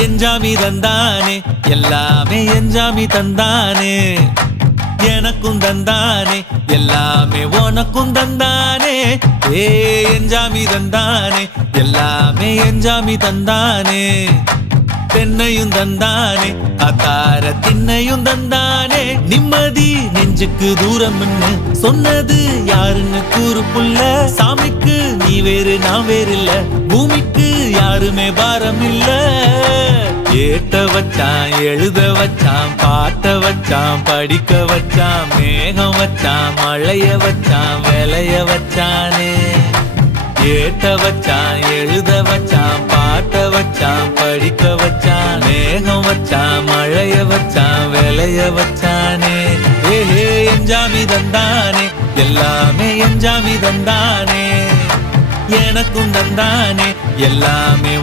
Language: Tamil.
எஞ்சாமி தந்தானே எல்லாமே எஞ்சாமி தந்தானே எனக்கும் தந்தானே எல்லாமே உனக்கும் தந்தானே ஏ எஞ்சாமி தந்தானே எல்லாமே எஞ்சாமி தந்தானே தென்னையும் தந்தானே அத்தார திண்ணையும் தந்தானே நிம்மதி நெஞ்சுக்கு தூரம்னு சொன்னது யாருன்னு கூறு புள்ள சாமிக்கு நீ வேறு நான் வேறு இல்ல பூமிக்கு யாருமே பாரம் இல்ல ஏட்ட வச்சான் எழுத வச்சான் பாட்ட வச்சான் படிக்க வச்சான் மேகம் வச்சான் மழைய வச்சான் விளைய வச்சானே ஏட்ட வச்சான் எழுத வச்சான் பாட்ட வச்சான் படிக்க வச்சான் மேகம் வச்சான் மழைய வச்சான் விளைய வச்சானே ஏஹே எஞ்சாமி தந்தானே எல்லாமே எஞ்சாமி தந்தானே எனக்கும் தந்தானே எல்லாமே